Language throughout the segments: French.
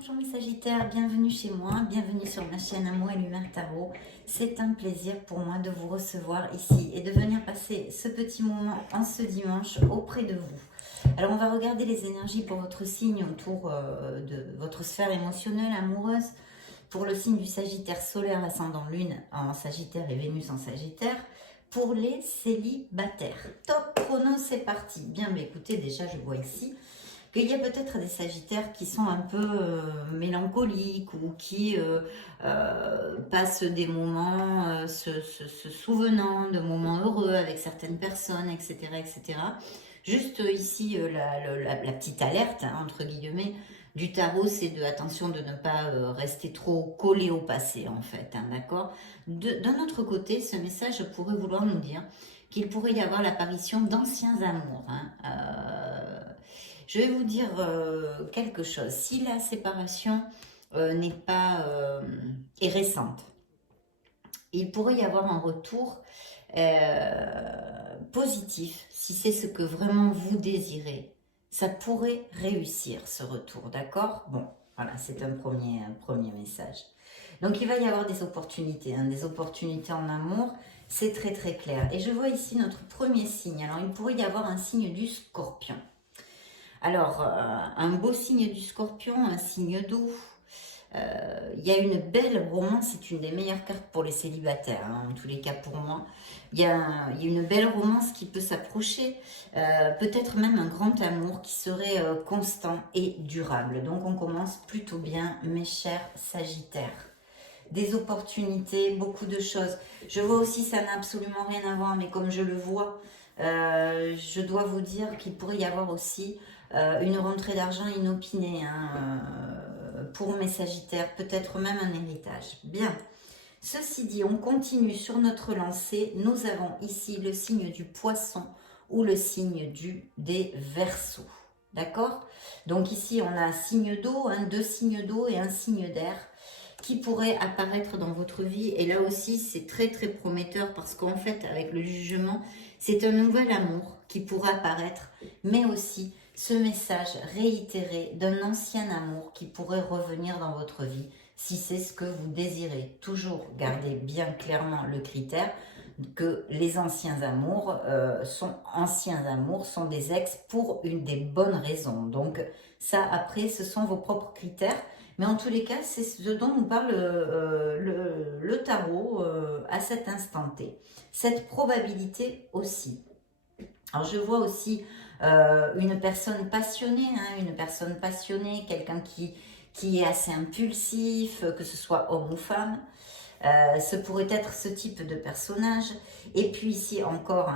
Bonjour mes Sagittaires, bienvenue chez moi, bienvenue sur ma chaîne Amour et Lumière Tarot. C'est un plaisir pour moi de vous recevoir ici et de venir passer ce petit moment en ce dimanche auprès de vous. Alors on va regarder les énergies pour votre signe autour de votre sphère émotionnelle, amoureuse. Pour le signe du Sagittaire solaire, ascendant Lune en Sagittaire et Vénus en Sagittaire. Pour les célibataires. Top chrono, c'est parti. Bien, mais écoutez, déjà je vois ici qu'il y a peut-être des Sagittaires qui sont un peu mélancoliques ou qui passent des moments se souvenant de moments heureux avec certaines personnes, etc. etc. Juste ici, la petite alerte, hein, entre guillemets, du tarot, c'est de attention de ne pas rester trop collé au passé, en fait, hein, d'accord. D'un autre côté, ce message pourrait vouloir nous dire qu'il pourrait y avoir l'apparition d'anciens amours, hein, je vais vous dire quelque chose. Si la séparation n'est pas est récente, il pourrait y avoir un retour positif si c'est ce que vraiment vous désirez. Ça pourrait réussir ce retour, d'accord? Bon, voilà, c'est un premier message. Donc il va y avoir des opportunités, hein, des opportunités en amour, c'est très très clair. Et je vois ici notre premier signe. Alors il pourrait y avoir un signe du Scorpion. Alors, un beau signe du Scorpion, un signe d'eau. Il y a une belle romance, c'est une des meilleures cartes pour les célibataires, hein, en tous les cas pour moi. Il y a une belle romance qui peut s'approcher, peut-être même un grand amour qui serait constant et durable. Donc on commence plutôt bien, mes chers Sagittaires. Des opportunités, beaucoup de choses. Je vois aussi, ça n'a absolument rien à voir, mais comme je le vois, je dois vous dire qu'il pourrait y avoir aussi une rentrée d'argent inopinée, hein, pour mes Sagittaires, peut-être même un héritage. Bien, ceci dit, on continue sur notre lancée. Nous avons ici le signe du Poisson ou le signe des Verseaux. D'accord? Donc ici, on a un signe d'eau, hein, deux signes d'eau et un signe d'air qui pourrait apparaître dans votre vie. Et là aussi, c'est très très prometteur parce qu'en fait, avec le jugement, c'est un nouvel amour qui pourra apparaître, mais aussi ce message réitéré d'un ancien amour qui pourrait revenir dans votre vie si c'est ce que vous désirez. Toujours gardez bien clairement le critère que les anciens amours sont des ex pour des bonnes raisons. Donc ça, après, ce sont vos propres critères. Mais en tous les cas, c'est ce dont nous parle le tarot à cet instant T. Cette probabilité aussi. Alors je vois aussi une personne passionnée, quelqu'un qui est assez impulsif, que ce soit homme ou femme. Ce pourrait être ce type de personnage. Et puis ici encore,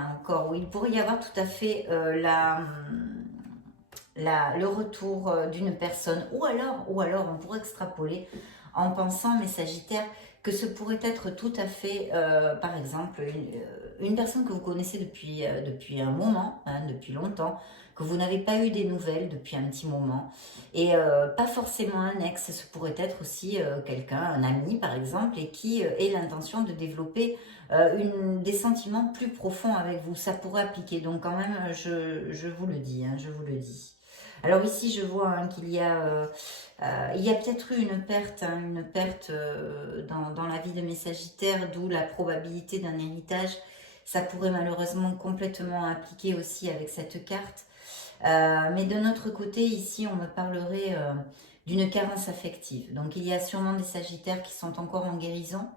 où il pourrait y avoir tout à fait le retour d'une personne, ou alors on pourrait extrapoler en pensant, mes Sagittaires, que ce pourrait être tout à fait, par exemple, une personne que vous connaissez depuis un moment, hein, depuis longtemps, que vous n'avez pas eu des nouvelles depuis un petit moment, et pas forcément un ex, ce pourrait être aussi quelqu'un, un ami par exemple, et qui ait l'intention de développer des sentiments plus profonds avec vous. Ça pourrait appliquer, donc quand même, je vous le dis, hein, je vous le dis. Alors ici, je vois, hein, qu'il y a peut-être eu une perte, hein, dans la vie de mes Sagittaires, d'où la probabilité d'un héritage. Ça pourrait malheureusement complètement appliquer aussi avec cette carte. Mais de notre côté, ici, on me parlerait d'une carence affective. Donc il y a sûrement des Sagittaires qui sont encore en guérison,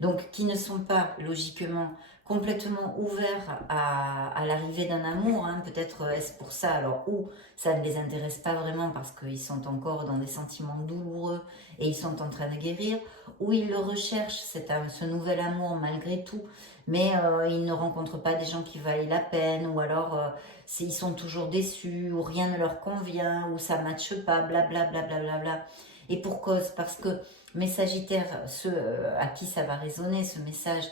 donc qui ne sont pas logiquement complètement ouverts à l'arrivée d'un amour, hein. Peut-être est-ce pour ça, alors, ou ça ne les intéresse pas vraiment parce qu'ils sont encore dans des sentiments douloureux et ils sont en train de guérir, ou ils le recherchent, ce nouvel amour malgré tout, mais ils ne rencontrent pas des gens qui valent la peine, ou alors ils sont toujours déçus, ou rien ne leur convient, ou ça ne matche pas, blablabla. Bla, bla, bla, bla. Et pour cause, parce que mes Sagittaires, ceux à qui ça va résonner ce message,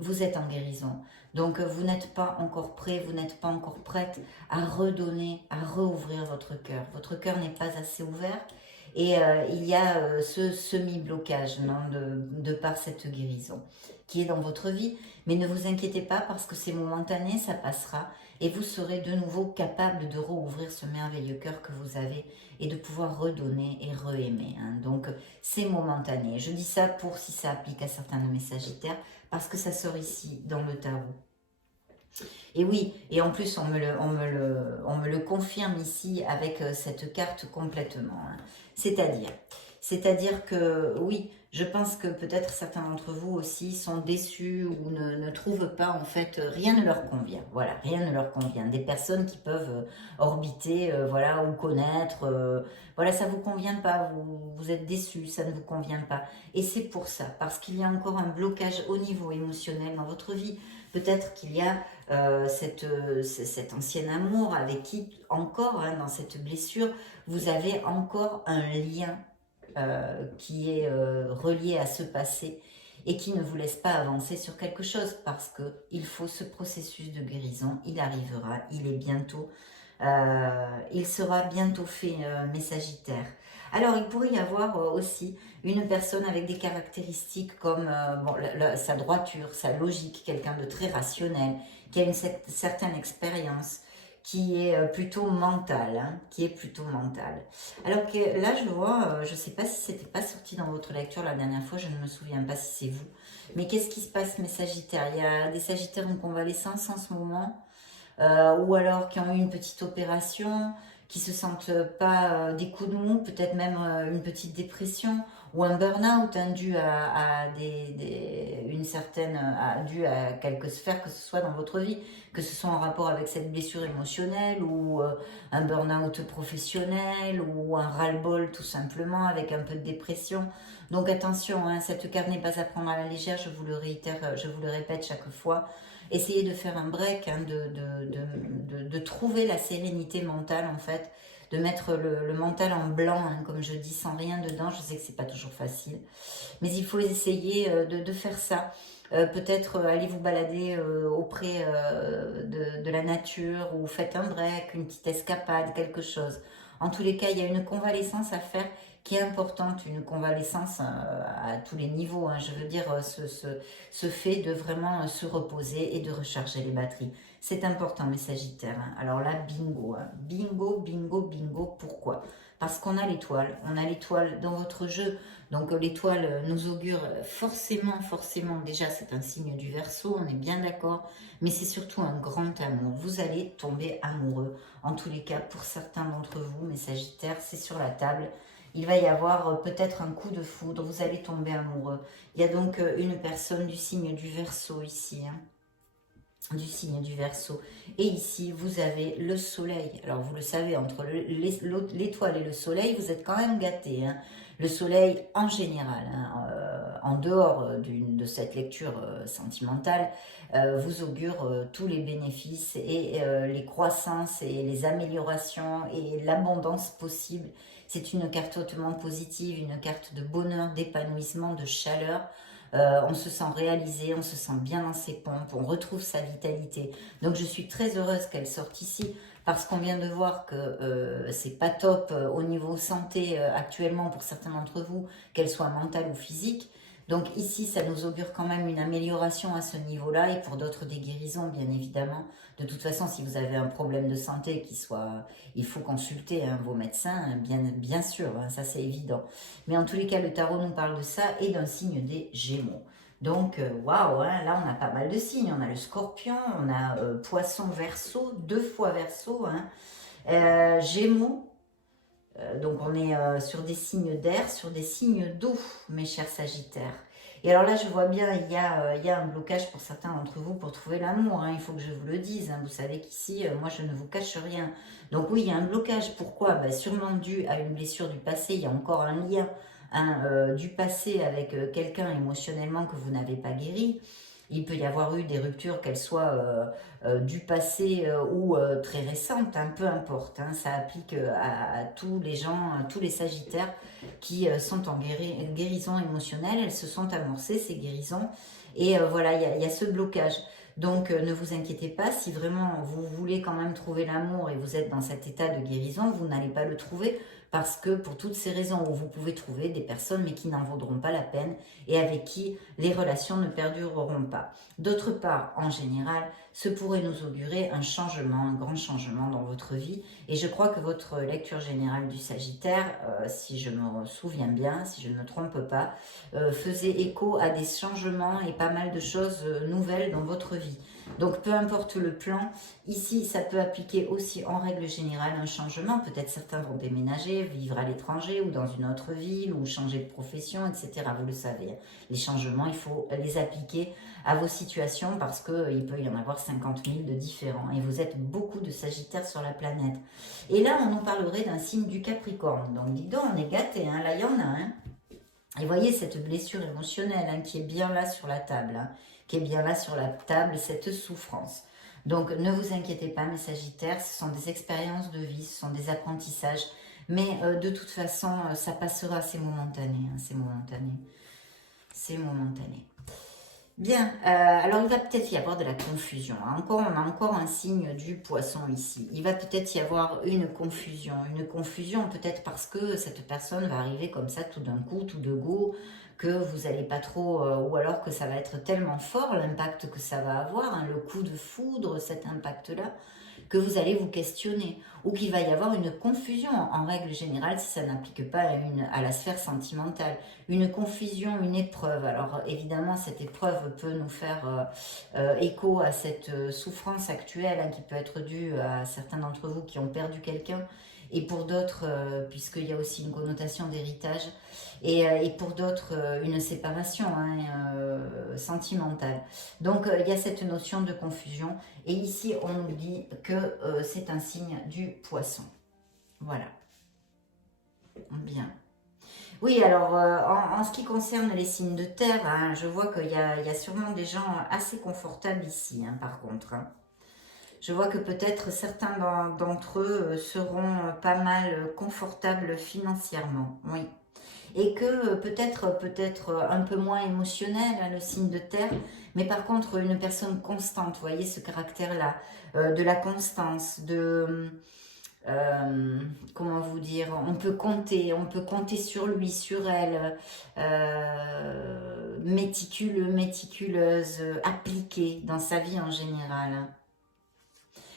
vous êtes en guérison. Donc vous n'êtes pas encore prêt, vous n'êtes pas encore prête à redonner, à rouvrir votre cœur. Votre cœur n'est pas assez ouvert Et il y a ce semi-blocage de par cette guérison qui est dans votre vie. Mais ne vous inquiétez pas parce que c'est momentané, ça passera. Et vous serez de nouveau capable de rouvrir ce merveilleux cœur que vous avez et de pouvoir redonner et re-aimer. Hein. Donc c'est momentané. Je dis ça pour si ça applique à certains de mes sagittaires parce que ça sort ici dans le tarot. Et oui, et en plus on me le confirme ici avec cette carte complètement. Hein. C'est-à-dire que oui, je pense que peut-être certains d'entre vous aussi sont déçus ou ne trouvent pas en fait, rien ne leur convient. Voilà, rien ne leur convient. Des personnes qui peuvent orbiter, voilà, ou connaître, voilà, ça vous convient pas, vous êtes déçus, ça ne vous convient pas. Et c'est pour ça, parce qu'il y a encore un blocage au niveau émotionnel dans votre vie. Peut-être qu'il y a cet ancien amour avec qui encore, hein, dans cette blessure, vous avez encore un lien qui est relié à ce passé et qui ne vous laisse pas avancer sur quelque chose parce qu'il faut ce processus de guérison, il arrivera, il est bientôt, il sera bientôt fait, mes Sagittaires. Alors, il pourrait y avoir aussi une personne avec des caractéristiques comme bon, sa droiture, sa logique, quelqu'un de très rationnel, qui a une certaine expérience, qui est plutôt mentale, hein, qui est plutôt mentale. Alors que là, je vois, je ne sais pas si c'était pas sorti dans votre lecture la dernière fois, je ne me souviens pas si c'est vous. Mais qu'est-ce qui se passe, mes Sagittaires? Il y a des Sagittaires en convalescence en ce moment, ou alors qui ont eu une petite opération, qui se sentent pas des coups de mou, peut-être même une petite dépression ou un burn-out hein, dû à une certaine, dû à quelques sphères que ce soit dans votre vie, que ce soit en rapport avec cette blessure émotionnelle ou un burn-out professionnel ou un ras-le-bol tout simplement avec un peu de dépression. Donc attention, hein, cette carte n'est pas à prendre à la légère, je vous le réitère, je vous le répète chaque fois. Essayez de faire un break, hein, de trouver la sérénité mentale en fait, de mettre le mental en blanc, hein, comme je dis, sans rien dedans. Je sais que c'est pas toujours facile, mais il faut essayer de faire ça. Peut-être aller vous balader auprès de la nature ou faites un break, une petite escapade, quelque chose. En tous les cas, il y a une convalescence à faire qui est importante, une convalescence à tous les niveaux. Hein. Je veux dire, ce fait de vraiment se reposer et de recharger les batteries. C'est important, mes Sagittaires. Hein. Alors là, bingo. Hein. Bingo, bingo, bingo. Pourquoi? Parce qu'on a l'étoile. On a l'étoile dans votre jeu. Donc l'étoile nous augure forcément, déjà c'est un signe du Verseau, on est bien d'accord, mais c'est surtout un grand amour. Vous allez tomber amoureux. En tous les cas, pour certains d'entre vous, mes Sagittaires, c'est sur la table. Il va y avoir peut-être un coup de foudre, vous allez tomber amoureux. Il y a donc une personne du signe du Verseau ici, hein, du signe du Verseau. Et ici, vous avez le soleil. Alors, vous le savez, entre l'étoile et le soleil, vous êtes quand même gâtés. Hein. Le soleil, en général, hein, en dehors de cette lecture sentimentale, vous augure tous les bénéfices et les croissances et les améliorations et l'abondance possible. C'est une carte hautement positive, une carte de bonheur, d'épanouissement, de chaleur. On se sent réalisé, on se sent bien dans ses pompes, on retrouve sa vitalité. Donc je suis très heureuse qu'elle sorte ici parce qu'on vient de voir que c'est pas top au niveau santé actuellement pour certains d'entre vous, qu'elle soit mentale ou physique. Donc ici, ça nous augure quand même une amélioration à ce niveau-là et pour d'autres des guérisons, bien évidemment. De toute façon, si vous avez un problème de santé il faut consulter hein, vos médecins, hein, bien sûr, hein, ça c'est évident. Mais en tous les cas, le tarot nous parle de ça et d'un signe des Gémeaux. Donc, waouh, hein, là on a pas mal de signes. On a le Scorpion, on a Poisson, Verseau, 2 fois Verseau, hein, Gémeaux. Donc on est sur des signes d'air, sur des signes d'eau, mes chers Sagittaires. Et alors là, je vois bien, il y a un blocage pour certains d'entre vous pour trouver l'amour. Hein, il faut que je vous le dise. Hein, vous savez qu'ici, moi, je ne vous cache rien. Donc oui, il y a un blocage. Pourquoi? Sûrement dû à une blessure du passé. Il y a encore un lien hein, du passé avec quelqu'un émotionnellement que vous n'avez pas guéri. Il peut y avoir eu des ruptures, qu'elles soient du passé ou très récentes, hein, peu importe. Hein, ça applique à tous les gens, à tous les Sagittaires qui sont en guérison émotionnelle. Elles se sont amorcées, ces guérisons. Et voilà, il y a ce blocage. Donc ne vous inquiétez pas, si vraiment vous voulez quand même trouver l'amour et vous êtes dans cet état de guérison, vous n'allez pas le trouver parce que pour toutes ces raisons où vous pouvez trouver des personnes mais qui n'en vaudront pas la peine et avec qui les relations ne perdureront pas. D'autre part, en général, ce pourrait nous augurer un changement, un grand changement dans votre vie. Et je crois que votre lecture générale du Sagittaire, si je me souviens bien, si je ne me trompe pas, faisait écho à des changements et pas mal de choses nouvelles dans votre vie. Donc peu importe le plan, ici ça peut appliquer aussi en règle générale un changement. Peut-être certains vont déménager, vivre à l'étranger ou dans une autre ville ou changer de profession, etc. Vous le savez, les changements, il faut les appliquer à vos situations parce qu'il peut y en avoir 50 000 de différents. Et vous êtes beaucoup de Sagittaires sur la planète. Et là, on nous parlerait d'un signe du Capricorne. Donc dis donc, on est gâtés, hein. Là il y en a un. Hein. Et voyez cette blessure émotionnelle hein, qui est bien là sur la table. Hein, qui est bien là sur la table, cette souffrance. Donc ne vous inquiétez pas mes Sagittaires, ce sont des expériences de vie, ce sont des apprentissages. Mais de toute façon, ça passera, c'est momentané. Hein, c'est momentané. C'est momentané. Bien, alors il va peut-être y avoir de la confusion. Hein. On a encore un signe du poisson ici. Il va peut-être y avoir une confusion peut-être parce que cette personne va arriver comme ça tout d'un coup, tout de go, que vous n'allez pas trop, ou alors que ça va être tellement fort l'impact que ça va avoir, hein, le coup de foudre, cet impact-là, que vous allez vous questionner, ou qu'il va y avoir une confusion en règle générale si ça n'applique pas à la sphère sentimentale. Une confusion, une épreuve. Alors évidemment, cette épreuve peut nous faire écho à cette souffrance actuelle hein, qui peut être due à certains d'entre vous qui ont perdu quelqu'un, et pour d'autres, puisqu'il y a aussi une connotation d'héritage, et pour d'autres, une séparation hein, sentimentale. Donc, il y a cette notion de confusion. Et ici, on nous dit que c'est un signe du poisson. Voilà. Bien. Oui, alors, en ce qui concerne les signes de terre, hein, je vois qu'il y a sûrement des gens assez confortables ici, hein, par contre. Hein. Je vois que peut-être certains d'entre eux seront pas mal confortables financièrement, oui. Et que peut-être un peu moins émotionnel, hein, le signe de terre, mais par contre une personne constante, vous voyez ce caractère-là, de la constance, comment vous dire, on peut compter sur lui, sur elle, méticuleuse, appliquée dans sa vie en général.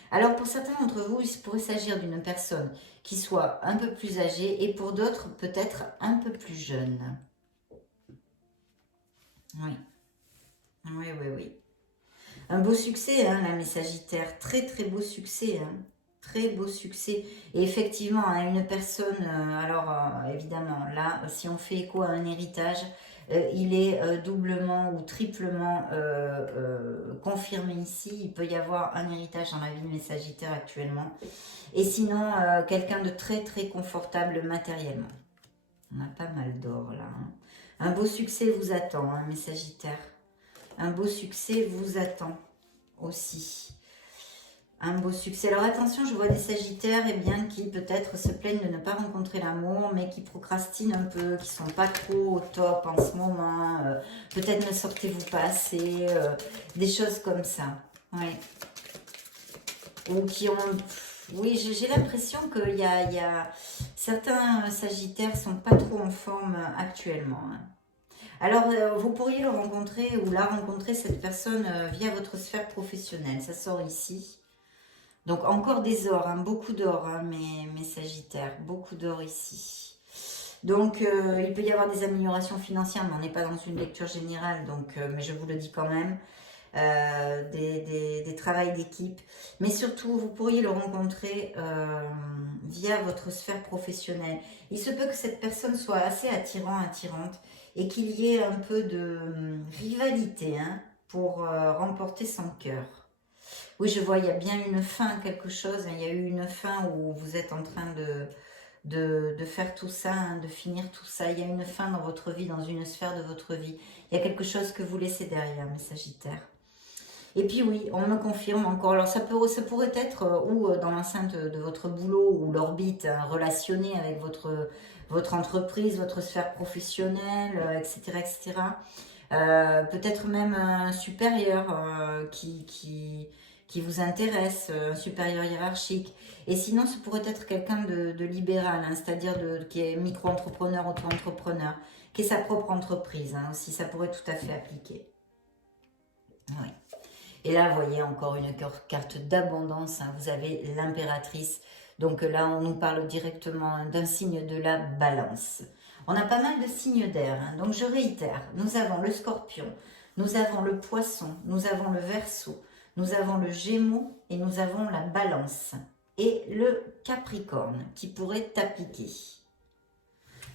Alors pour certains d'entre vous, il pourrait s'agir d'une personne qui soit un peu plus âgée et pour d'autres peut-être un peu plus jeune. Oui, oui, oui, oui. Un beau succès, hein, là, mes Sagittaires, très très beau succès, hein. Très beau succès. Et effectivement, hein, une personne, évidemment, là, si on fait écho à un héritage, il est doublement ou triplement confirmé ici. Il peut y avoir un héritage dans la vie de mes Sagittaires actuellement. Et sinon, quelqu'un de très très confortable matériellement. On a pas mal d'or là. Hein. Un beau succès vous attend, hein, mes Sagittaires. Un beau succès vous attend aussi. Un beau succès. Alors attention, je vois des Sagittaires qui peut-être se plaignent de ne pas rencontrer l'amour, mais qui procrastinent un peu, qui sont pas trop au top en ce moment. Peut-être ne sortez-vous pas assez. Des choses comme ça. Oui. Ou qui ont... Oui, j'ai l'impression qu'il y a certains Sagittaires sont pas trop en forme actuellement. Hein. Alors, vous pourriez le rencontrer ou la rencontrer, cette personne, via votre sphère professionnelle. Ça sort ici. Donc, encore des ors, hein, beaucoup d'or, hein, mes Sagittaires. Beaucoup d'or ici. Donc, il peut y avoir des améliorations financières, mais on n'est pas dans une lecture générale, donc, mais je vous le dis quand même. Des travails d'équipe. Mais surtout, vous pourriez le rencontrer via votre sphère professionnelle. Il se peut que cette personne soit assez attirante, et qu'il y ait un peu de rivalité hein, pour remporter son cœur. Oui, je vois, il y a bien une fin, quelque chose. Il y a eu une fin où vous êtes en train de faire tout ça, hein, de finir tout ça. Il y a une fin dans votre vie, dans une sphère de votre vie. Il y a quelque chose que vous laissez derrière, mes Sagittaires. Et puis oui, on me confirme encore. Alors ça pourrait être ou dans l'enceinte de votre boulot ou l'orbite hein, relationnée avec votre entreprise, votre sphère professionnelle, etc. etc. Peut-être même un supérieur qui qui vous intéresse, un supérieur hiérarchique. Et sinon, ce pourrait être quelqu'un de libéral, hein, c'est-à-dire qui est micro-entrepreneur, auto-entrepreneur, qui est sa propre entreprise, hein, aussi, ça pourrait tout à fait appliquer. Oui. Et là, vous voyez encore une carte d'abondance, hein, vous avez l'impératrice. Donc là, on nous parle directement d'un signe de la balance. On a pas mal de signes d'air, hein, donc je réitère, nous avons le scorpion, nous avons le poisson, nous avons le verseau, nous avons le gémeaux et nous avons la balance. Et le capricorne qui pourrait t'appliquer.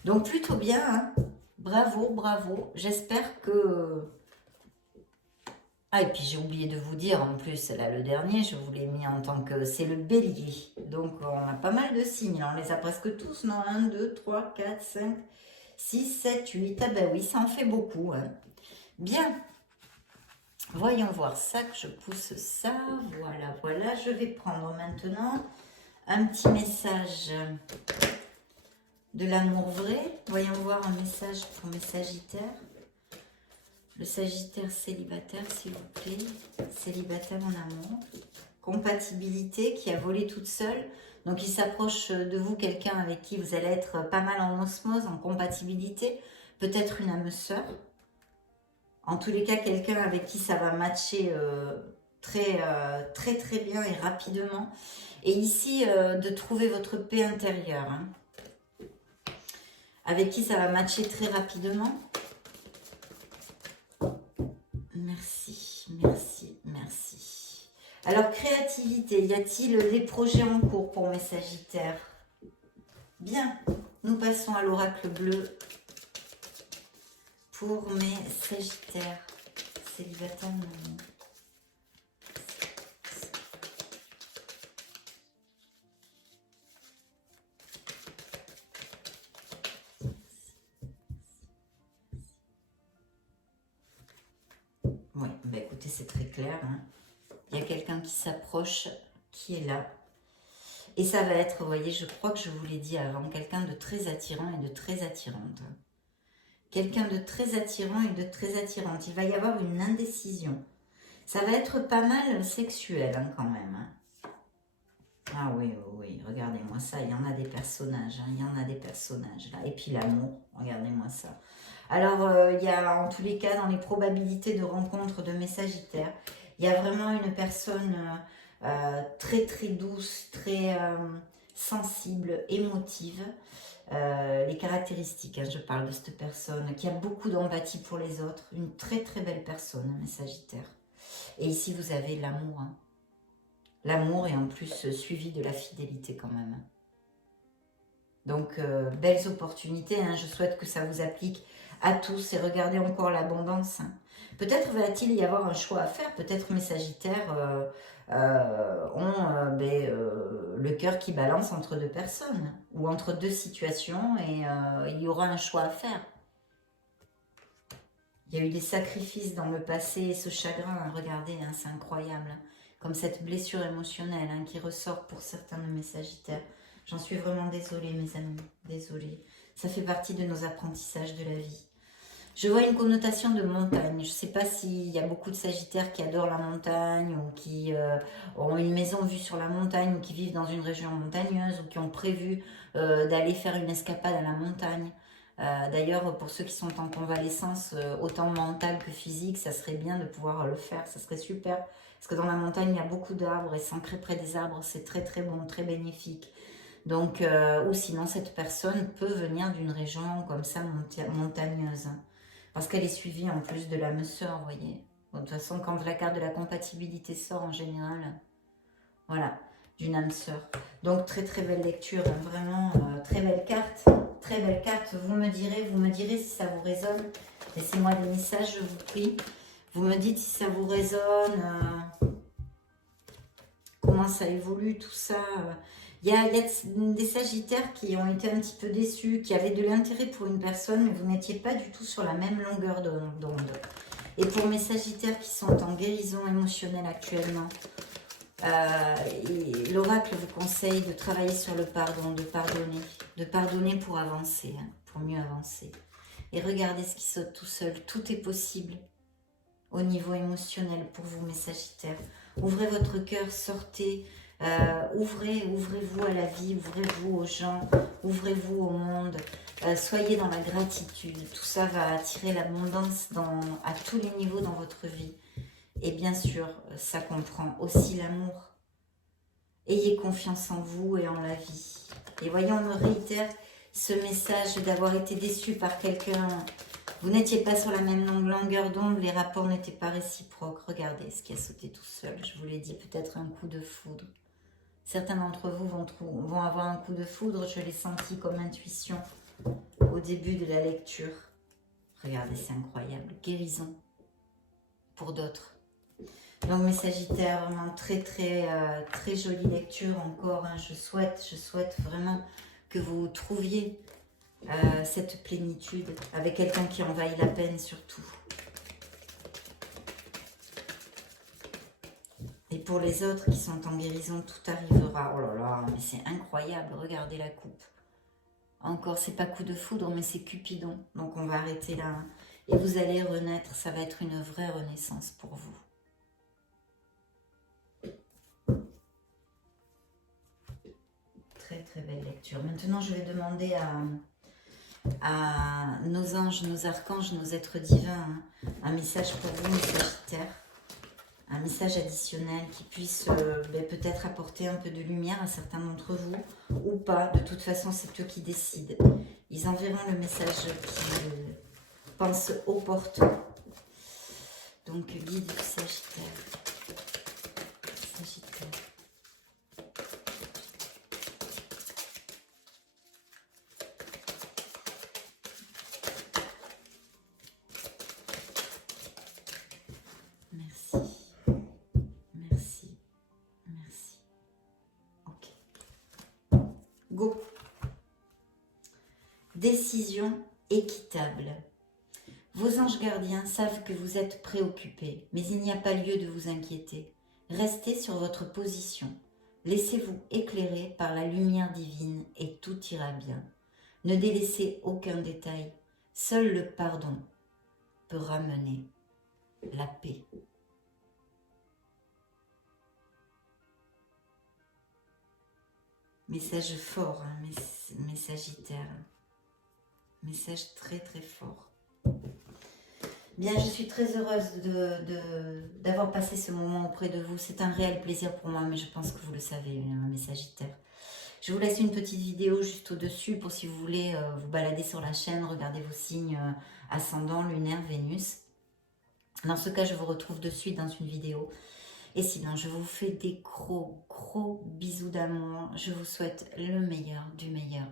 Donc plutôt bien, hein. Bravo, bravo. J'espère que... Ah, et puis j'ai oublié de vous dire, en plus, là, le dernier, je vous l'ai mis en tant que... C'est le bélier. Donc on a pas mal de signes. On les a presque tous, non? 1, 2, 3, 4, 5, 6, 7, 8. Ah ben oui, ça en fait beaucoup. Hein. Bien. Voyons voir ça, que je pousse ça. Voilà, voilà. Je vais prendre maintenant un petit message de l'amour vrai. Voyons voir un message pour mes sagittaires. Le sagittaire célibataire, s'il vous plaît. Célibataire en amour. Compatibilité qui a volé toute seule. Donc il s'approche de vous, quelqu'un avec qui vous allez être pas mal en osmose, en compatibilité. Peut-être une âme sœur. En tous les cas, quelqu'un avec qui ça va matcher très bien et rapidement. Et ici, de trouver votre paix intérieure. Hein. Avec qui ça va matcher très rapidement. Merci, merci, merci. Alors, créativité, y a-t-il des projets en cours pour mes sagittaires? Bien, nous passons à l'oracle bleu. Pour mes sagittaires célibataires. Oui, bah écoutez, c'est très clair. Hein. Il y a quelqu'un qui s'approche, qui est là. Et ça va être, vous voyez, je crois que je vous l'ai dit avant, quelqu'un de très attirant et de très attirante. Quelqu'un de très attirant et de très attirante. Il va y avoir une indécision. Ça va être pas mal sexuel hein, quand même. Hein. Ah oui, oui, regardez-moi ça. Il y en a des personnages. Hein, il y en a des personnages là. Et puis l'amour, regardez-moi ça. Alors, il y a en tous les cas, dans les probabilités de rencontre de mes sagittaires, il y a vraiment une personne très très douce, très sensible, émotive. Les caractéristiques, hein, je parle de cette personne qui a beaucoup d'empathie pour les autres, une très très belle personne, hein, mes sagittaires. Et ici vous avez l'amour, hein. L'amour et en plus suivi de la fidélité quand même. Donc belles opportunités, hein, je souhaite que ça vous applique à tous et regardez encore l'abondance. Hein. Peut-être va-t-il y avoir un choix à faire, peut-être mes sagittaires ont le cœur qui balance entre deux personnes ou entre deux situations et il y aura un choix à faire. Il y a eu des sacrifices dans le passé et ce chagrin, hein, regardez, hein, c'est incroyable. Comme cette blessure émotionnelle hein, qui ressort pour certains de mes sagittaires. J'en suis vraiment désolée mes amis, désolée. Ça fait partie de nos apprentissages de la vie. Je vois une connotation de montagne. Je ne sais pas s'il y a beaucoup de sagittaires qui adorent la montagne ou qui ont une maison vue sur la montagne ou qui vivent dans une région montagneuse ou qui ont prévu d'aller faire une escapade à la montagne. D'ailleurs, pour ceux qui sont en convalescence, autant mentale que physique, ça serait bien de pouvoir le faire. Ça serait super. Parce que dans la montagne, il y a beaucoup d'arbres et s'ancrer près des arbres, c'est très très bon, très bénéfique. Donc, ou sinon, cette personne peut venir d'une région comme ça montagneuse. Parce qu'elle est suivie en plus de l'âme sœur, vous voyez. Bon, de toute façon, quand la carte de la compatibilité sort en général, voilà, d'une âme sœur. Donc, très très belle lecture, hein, vraiment, très belle carte. Très belle carte, vous me direz si ça vous résonne. Laissez-moi des messages, je vous prie. Vous me dites si ça vous résonne, comment ça évolue, tout ça. Il y a des sagittaires qui ont été un petit peu déçus, qui avaient de l'intérêt pour une personne, mais vous n'étiez pas du tout sur la même longueur d'onde. Et pour mes sagittaires qui sont en guérison émotionnelle actuellement, l'oracle vous conseille de travailler sur le pardon, de pardonner pour avancer, hein, pour mieux avancer. Et regardez ce qui saute tout seul, tout est possible. au niveau émotionnel pour vous, mes Sagittaires. Ouvrez votre cœur, sortez, ouvrez-vous à la vie, ouvrez-vous aux gens, ouvrez-vous au monde, soyez dans la gratitude. Tout ça va attirer l'abondance à tous les niveaux dans votre vie. Et bien sûr, ça comprend aussi l'amour. Ayez confiance en vous et en la vie. Et voyons, on me réitère ce message d'avoir été déçu par quelqu'un. Vous n'étiez pas sur la même longueur d'onde, les rapports n'étaient pas réciproques. Regardez ce qui a sauté tout seul. Je vous l'ai dit, peut-être un coup de foudre. Certains d'entre vous vont avoir un coup de foudre. Je l'ai senti comme intuition au début de la lecture. Regardez, c'est incroyable. Guérison pour d'autres. Donc mes Sagittaires, vraiment très jolie lecture encore. Hein. Je souhaite vraiment que vous trouviez cette plénitude avec quelqu'un qui en vaille la peine surtout. Et pour les autres qui sont en guérison, tout arrivera. Oh là là, mais c'est incroyable, regardez la coupe. Encore, c'est pas coup de foudre, mais c'est Cupidon. Donc on va arrêter là. Et vous allez renaître, ça va être une vraie renaissance pour vous. Très belle lecture. Maintenant, je vais demander à nos anges, nos archanges, nos êtres divins, hein, un message pour vous, mes Sagittaires. Un message additionnel qui puisse peut-être apporter un peu de lumière à certains d'entre vous ou pas. De toute façon, c'est eux qui décident. Ils enverront le message qu'ils pensent opportun. Donc, guide du Sagittaire. Sagittaire. Merci. Go. Décision équitable. Vos anges gardiens savent que vous êtes préoccupés, mais il n'y a pas lieu de vous inquiéter. Restez sur votre position. Laissez-vous éclairer par la lumière divine et tout ira bien. Ne délaissez aucun détail. Seul le pardon peut ramener la paix. Message fort, hein, mes Sagittaires. Message très fort. Bien, je suis très heureuse d'avoir passé ce moment auprès de vous. C'est un réel plaisir pour moi, mais je pense que vous le savez, mes Sagittaires. Je vous laisse une petite vidéo juste au-dessus pour si vous voulez vous balader sur la chaîne, regarder vos signes ascendant, lunaire, Vénus. Dans ce cas, je vous retrouve de suite dans une vidéo. Et sinon, je vous fais des gros bisous d'amour. Je vous souhaite le meilleur du meilleur.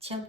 Ciao.